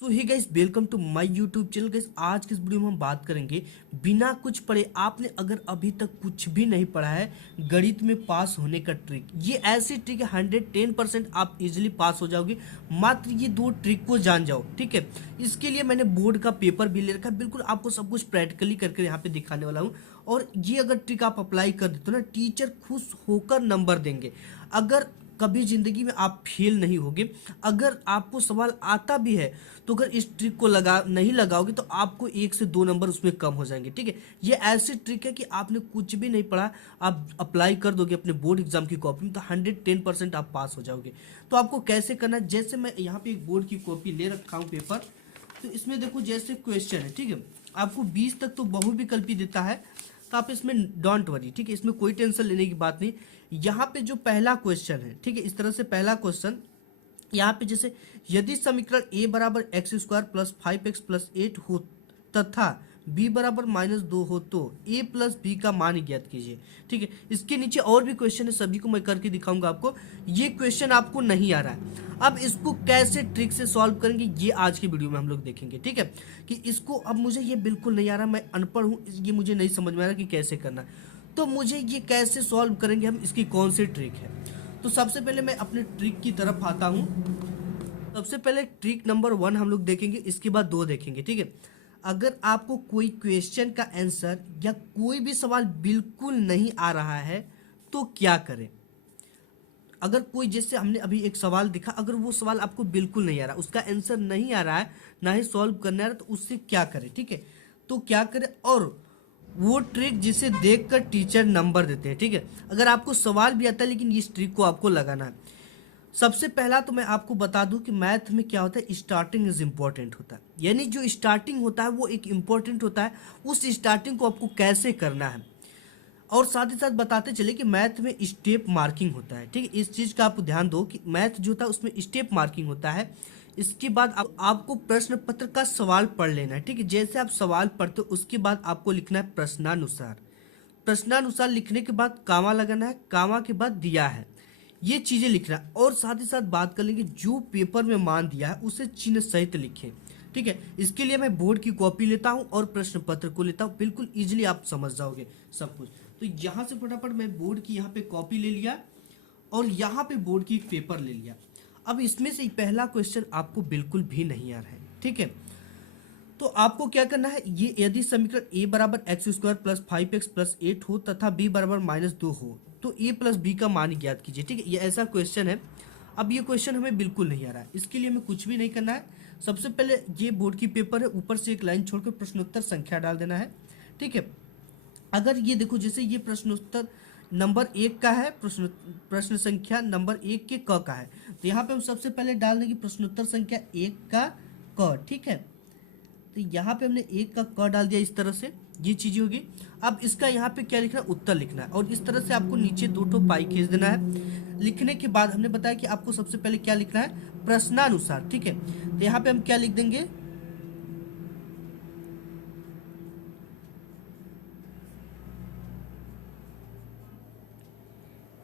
So hey guys, welcome to my YouTube channel. Guys, आज के इस वीडियो में हम बात करेंगे बिना कुछ पढ़े, आपने अगर अभी तक कुछ भी नहीं पढ़ा है, गणित में पास होने का ट्रिक। ये ऐसी ट्रिक है 110% आप इजीली पास हो जाओगे। मात्र ये दो ट्रिक को जान जाओ, ठीक है। इसके लिए मैंने बोर्ड का पेपर भी ले रखा है, बिल्कुल आपको सब कुछ प्रैक्टिकली करके यहाँ पे दिखाने वाला हूँ। और ये अगर ट्रिक आप अप्लाई कर देते हो ना, टीचर खुश होकर नंबर देंगे। अगर कभी जिंदगी में आप फेल नहीं होगे, अगर आपको सवाल आता भी है तो अगर इस ट्रिक को नहीं लगाओगे तो आपको 1 से 2 नंबर उसमें कम हो जाएंगे, ठीक है। ये ऐसी ट्रिक है कि आपने कुछ भी नहीं पढ़ा, आप अप्लाई कर दोगे अपने बोर्ड एग्जाम की कॉपी में तो 110% आप पास हो जाओगे। तो आपको कैसे करना है, जैसे मैं यहाँ पे एक बोर्ड की कॉपी ले रखा हूँ पेपर, तो इसमें देखो जैसे क्वेश्चन है, ठीक है। आपको 20 तक तो बहुविकल्पी देता है, तो आप इसमें डोंट वरी, ठीक है, इसमें कोई टेंशन लेने की बात नहीं। यहाँ पे जो पहला क्वेश्चन है, ठीक है, इस तरह से पहला क्वेश्चन यहाँ पे जैसे यदि समीकरण a बराबर एक्स स्क्वायर प्लस 5x+8 हो तथा b बराबर -2 हो तो a प्लस बी का मान ज्ञात कीजिए, ठीक है। इसके नीचे और भी क्वेश्चन है, सभी को मैं करके दिखाऊंगा आपको। ये क्वेश्चन आपको नहीं आ रहा है, अब इसको कैसे ट्रिक से सॉल्व करेंगे ये आज की वीडियो में हम लोग देखेंगे, ठीक है। कि इसको अब मुझे ये बिल्कुल नहीं आ रहा, मैं अनपढ़ हूँ, ये मुझे नहीं समझ में आ रहा कि कैसे करना है। तो मुझे ये कैसे सॉल्व करेंगे हम, इसकी कौन सी ट्रिक है। तो सबसे पहले मैं अपने ट्रिक की तरफ आता हूँ। सबसे पहले ट्रिक नंबर 1 हम लोग देखेंगे, इसके बाद 2 देखेंगे, ठीक है। अगर आपको कोई क्वेश्चन का आंसर या कोई भी सवाल बिल्कुल नहीं आ रहा है तो क्या करें। अगर कोई, जैसे हमने अभी एक सवाल दिखा, अगर वो सवाल आपको बिल्कुल नहीं आ रहा, उसका आंसर नहीं आ रहा है, ना ही सॉल्व करना आ रहा, तो उससे क्या करें, ठीक है। तो क्या करें, और वो ट्रिक जिसे देखकर टीचर नंबर देते हैं, ठीक है। अगर आपको सवाल भी आता है लेकिन इस ट्रिक को आपको लगाना है। सबसे पहला तो मैं आपको बता दूं कि मैथ में क्या होता है, स्टार्टिंग इज इम्पोर्टेंट होता है, यानी जो स्टार्टिंग होता है वो एक इम्पोर्टेंट होता है। उस स्टार्टिंग को आपको कैसे करना है, और साथ ही साथ बताते चले कि मैथ में स्टेप मार्किंग होता है, ठीक है। इस चीज़ का आप ध्यान दो कि मैथ जो होता है उसमें स्टेप मार्किंग होता है। इसके बाद आपको प्रश्न पत्र का सवाल पढ़ लेना है, ठीक है। जैसे आप सवाल पढ़ते हो उसके बाद आपको लिखना है प्रश्नानुसार। प्रश्नानुसार लिखने के बाद कामा लगाना है, कामा के बाद दिया है, ये चीज़ें लिखना है। और साथ ही साथ बात कर लेंगे, जो पेपर में मान दिया है उसे चिन्ह सहित लिखें, ठीक है। इसके लिए मैं बोर्ड की कॉपी लेता हूँ और प्रश्न पत्र को लेता हूँ, बिल्कुल इजीली आप समझ जाओगे सब कुछ। तो यहाँ से फटाफट मैं बोर्ड की यहाँ पे कॉपी ले लिया और यहाँ पे बोर्ड की एक पेपर ले लिया। अब इसमें से पहला क्वेश्चन आपको बिल्कुल भी नहीं आ रहा है, ठीक है। तो आपको क्या करना है, ये यदि समीकरण a बराबर एक्स स्क्वायर प्लस 5x+8 हो तथा b बराबर -2 हो तो a प्लस बी का मान ज्ञात कीजिए, ठीक है। ये ऐसा क्वेश्चन है। अब ये क्वेश्चन हमें बिल्कुल नहीं आ रहा है, इसके लिए हमें कुछ भी नहीं करना है। सबसे पहले ये बोर्ड की पेपर है, ऊपर से एक लाइन छोड़कर प्रश्नोत्तर संख्या डाल देना है, ठीक है। अगर ये देखो, जैसे ये प्रश्नोत्तर नंबर 1 का है, प्रश्न संख्या नंबर 1 के क का है, तो यहाँ पे हम सबसे पहले डाल देंगे प्रश्नोत्तर संख्या 1 का क, ठीक है। तो यहाँ पे हमने 1 का क डाल दिया, इस तरह से ये चीजें होगी। अब इसका यहाँ पे क्या लिखना है, उत्तर लिखना है, और इस तरह से आपको नीचे 2 पाई खींच देना है। लिखने के बाद हमने बताया कि आपको सबसे पहले क्या लिखना है, प्रश्नानुसार, ठीक है। तो यहाँ पे हम क्या लिख देंगे,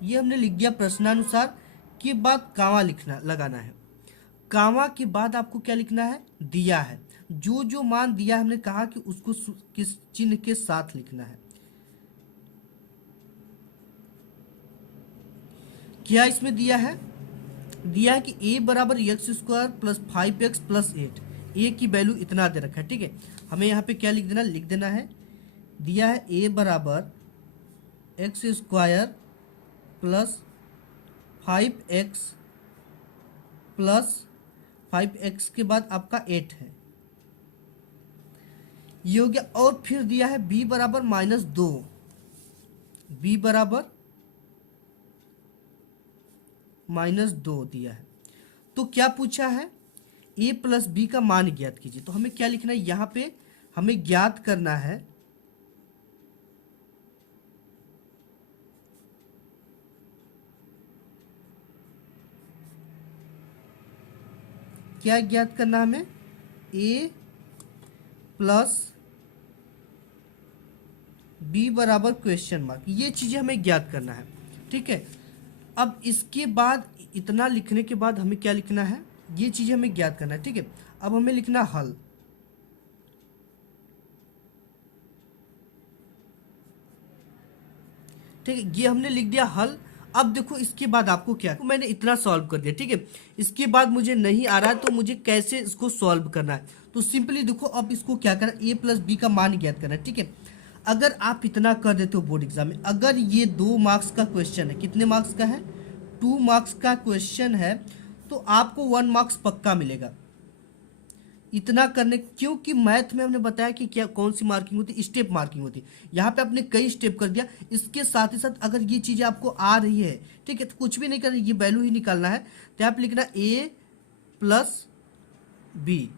ये हमने लिख दिया प्रश्नानुसार। के बाद कामा लिखना लगाना है, कामा के बाद आपको क्या लिखना है, दिया है। जो जो मान दिया है हमने कहा कि उसको किस चिन्ह के साथ लिखना है। क्या इसमें दिया है, दिया है कि a बराबर एक्स स्क्वायर प्लस 5x+8, ए की वैल्यू इतना दे रखा है, ठीक है। हमें यहाँ पे क्या लिख देना, दिया है a बराबर एक्स स्क्वायर प्लस 5x के बाद आपका 8 है, ये हो गया। और फिर दिया है b बराबर -2, b बराबर -2 दिया है। तो क्या पूछा है, a प्लस बी का मान ज्ञात कीजिए। तो हमें क्या लिखना है, यहाँ पे हमें ज्ञात करना है, क्या ज्ञात करना है हमें, a प्लस बी बराबर क्वेश्चन मार्क, ये चीजें हमें ज्ञात करना है, ठीक है। अब इसके बाद इतना लिखने के बाद हमें क्या लिखना है, ये चीजें हमें ज्ञात करना है, ठीक है। अब हमें लिखना हल। ठीक है, ये हमने लिख दिया हल। अब देखो इसके बाद आपको क्या, तो मैंने इतना सॉल्व कर दिया। ठीक है, इसके बाद मुझे नहीं आ रहा है तो मुझे कैसे इसको सॉल्व करना है, तो सिंपली देखो अब इसको क्या करना है, a प्लस बी का मान ज्ञात करना है। ठीक है, अगर आप इतना कर देते हो बोर्ड एग्जाम में, अगर ये 2 मार्क्स का क्वेश्चन है, कितने मार्क्स का है, 2 मार्क्स का क्वेश्चन है, तो आपको 1 मार्क्स पक्का मिलेगा इतना करने, क्योंकि मैथ में हमने बताया कि क्या कौन सी मार्किंग होती है, स्टेप मार्किंग होती है। यहाँ पे आपने कई स्टेप कर दिया। इसके साथ ही साथ अगर ये चीज़ें आपको आ रही है, ठीक है, तो कुछ भी नहीं करना, ये वैल्यू ही निकालना है। तो आप लिखना a प्लस बी।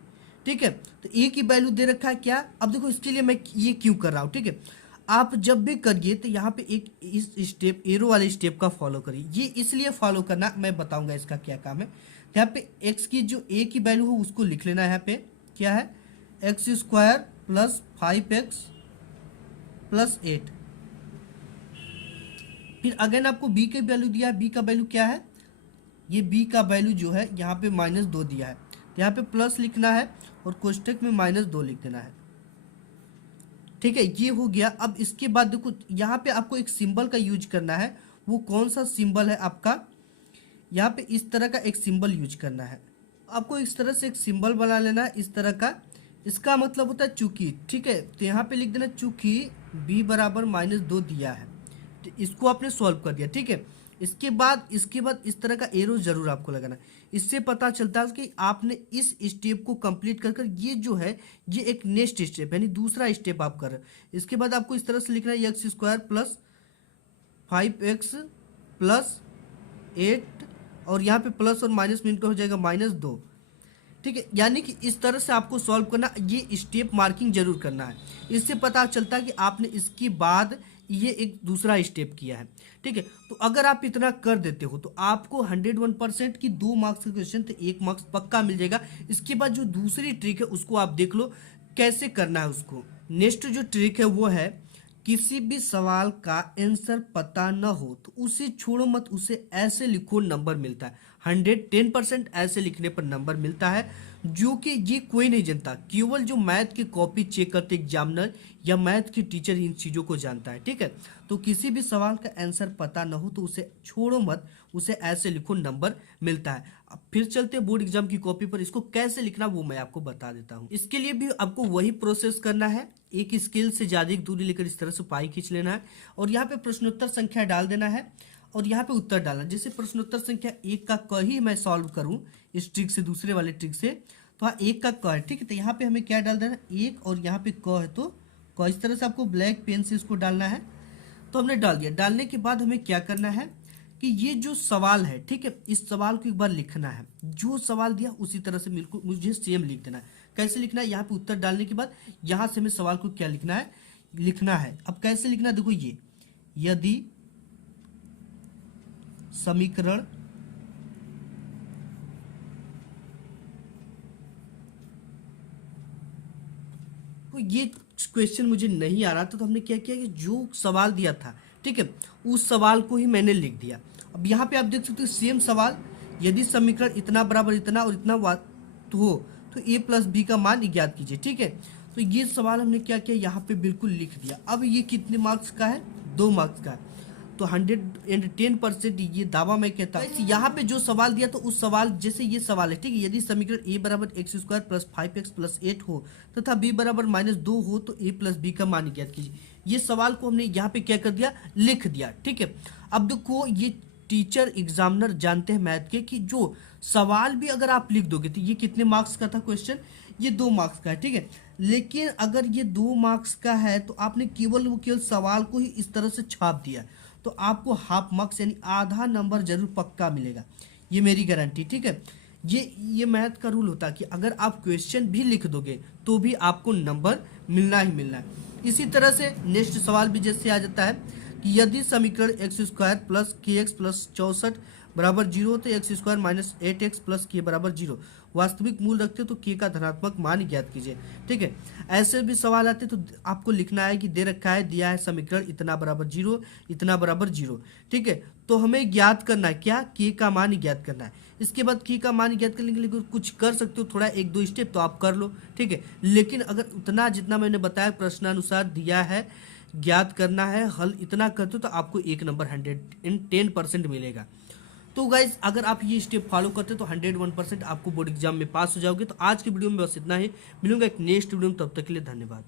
ठीक है, तो a की वैल्यू दे रखा है क्या, अब देखो इसके लिए मैं ये क्यों कर रहा हूँ। ठीक है, आप जब भी करिए तो यहाँ पे एक इस स्टेप, एरो वाले स्टेप का फॉलो करिए। ये इसलिए फॉलो करना, मैं बताऊंगा इसका क्या काम है। यहाँ पे x की जो a की वैल्यू हो उसको लिख लेना है। यहाँ पे क्या है, x square plus 5x plus 8। फिर अगेन आपको b की वैल्यू दिया है, b का वैल्यू क्या है, ये b का वैल्यू जो है यहाँ पे -2 दिया है, तो यहाँ पे प्लस लिखना है और कोष्टक में -2 लिख देना है। ठीक है, ये हो गया। अब इसके बाद देखो यहाँ पे आपको एक सिंबल का यूज करना है। वो कौन सा सिंबल है आपका, यहाँ पे इस तरह का एक सिंबल यूज करना है। आपको इस तरह से एक सिंबल बना लेना है इस तरह का, इसका मतलब होता है चूंकि। ठीक है, तो यहाँ पे लिख देना चूंकि b बराबर -2 दिया है, तो इसको आपने सॉल्व कर दिया। ठीक है, इसके बाद इस तरह का एरो जरूर आपको लगाना। इससे पता चलता है कि आपने इस स्टेप को कंप्लीट कर कर, ये जो है ये एक नेक्स्ट स्टेप यानी दूसरा स्टेप आप कर रहे हो। इसके बाद आपको इस तरह से लिखना है x square plus 5x plus 8, और यहाँ पे प्लस और माइनस में इनका हो जाएगा -2। ठीक है, यानी कि इस तरह से आपको सॉल्व करना, ये स्टेप मार्किंग जरूर करना है। इससे पता चलता है कि आपने इसके बाद ये एक दूसरा स्टेप किया है। ठीक है, तो अगर आप इतना कर देते हो तो आपको 101% की 2 मार्क्स का क्वेश्चन तो 1 मार्क्स पक्का मिल जाएगा। इसके बाद जो दूसरी ट्रिक है उसको आप देख लो कैसे करना है उसको। नेक्स्ट जो ट्रिक है वो है, किसी भी सवाल का आंसर पता न हो तो उसे छोड़ो मत, उसे ऐसे लिखो नंबर मिलता है। 110% ऐसे लिखने पर नंबर मिलता है, जो कि ये कोई नहीं जानता, केवल जो मैथ की कॉपी चेक करते एग्जामिनर या मैथ के टीचर इन चीज़ों को जानता है। ठीक है, तो किसी भी सवाल का आंसर पता न हो तो उसे छोड़ो मत, उसे ऐसे लिखो नंबर मिलता है। अब फिर चलते बोर्ड एग्जाम की कॉपी पर, इसको कैसे लिखना वो मैं आपको बता देता हूँ। इसके लिए भी आपको वही प्रोसेस करना है, एक स्केल से ज़्यादा दूरी लेकर इस तरह से पाई खींच लेना है और यहाँ पे प्रश्नोत्तर संख्या डाल देना है और यहाँ पे उत्तर डालना। जैसे प्रश्नोत्तर संख्या 1 का क ही मैं सॉल्व करूँ इस ट्रिक से, दूसरे वाले ट्रिक से, तो हाँ 1 का क है। ठीक है, तो यहाँ पे हमें क्या डाल देना, 1 और यहाँ पे क है तो क, इस तरह से आपको ब्लैक पेन से इसको डालना है। तो हमने डाल दिया। डालने के बाद हमें क्या करना है कि ये जो सवाल है, ठीक है, इस सवाल को एक बार लिखना है। जो सवाल दिया उसी तरह से बिल्कुल मुझे सेम लिख देना है। कैसे लिखना है, यहाँ पे उत्तर डालने के बाद यहाँ से हमें सवाल को क्या लिखना है। अब कैसे लिखना है देखो, ये यदि समीकरण तो ये क्वेश्चन मुझे नहीं आ रहा था, तो हमने क्या किया कि जो सवाल दिया था, ठीक है, उस सवाल को ही मैंने लिख दिया। अब यहाँ पे आप देख सकते हो सेम सवाल, यदि समीकरण इतना बराबर इतना और इतना हो तो a प्लस बी का मान ज्ञात कीजिए। ठीक है, तो ये सवाल हमने क्या किया, यहाँ पे बिल्कुल लिख दिया। अब ये कितने मार्क्स का है, 2 मार्क्स का है, तो 110% ये दावा मैं कहता हूँ। यहाँ पे जो सवाल दिया तो उस सवाल, जैसे ये सवाल है, ठीक है, यदि समीकरण a बराबर x square plus 5x plus 8 हो तथा b बराबर -2 हो तो a प्लस बी का मान ज्ञात कीजिए। ये सवाल को हमने यहाँ पे क्या कर दिया, लिख दिया। ठीक है, अब देखो ये टीचर एग्जामिनर जानते हैं मैथ के कि जो सवाल भी अगर आप लिख दोगे तो ये कितने मार्क्स का था क्वेश्चन, ये 2 मार्क्स का है। ठीक है, लेकिन अगर ये 2 मार्क्स का है तो आपने केवल सवाल को ही इस तरह से छाप दिया तो आपको हाफ मार्क्स यानी आधा नंबर जरूर पक्का मिलेगा, ये मेरी गारंटी। ठीक है, ये मैथ का रूल होता है कि अगर आप क्वेश्चन भी लिख दोगे तो भी आपको नंबर मिलना ही मिलना है। इसी तरह से नेक्स्ट सवाल भी जैसे आ जाता है कि यदि समीकरण एक्स स्क्वायर प्लस के एक्स प्लस 64 बराबर 0 तो x square minus 8x plus के बराबर 0 वास्तविक मूल रखते हो तो के का धनात्मक मान ज्ञात कीजिए। ठीक है, ऐसे भी सवाल आते तो आपको लिखना है कि दे रखा है, दिया है समीकरण इतना बराबर 0, इतना बराबर 0। ठीक है, तो हमें ज्ञात करना है क्या, के का मान ज्ञात करना है। इसके बाद के का मान ज्ञात करने के लिए कुछ कर सकते हो, थोड़ा एक दो स्टेप तो आप कर लो। ठीक है, लेकिन अगर उतना जितना मैंने बताया प्रश्नानुसार दिया है ज्ञात करना है, हल इतना करते हो तो आपको 1 नंबर 110% मिलेगा। तो गाइज अगर आप ये स्टेप फॉलो करते हो तो 101% आपको बोर्ड एग्जाम में पास हो जाओगे। तो आज की वीडियो में बस इतना ही, मिलूंगा एक नेक्स्ट वीडियो में, तब तक के लिए धन्यवाद।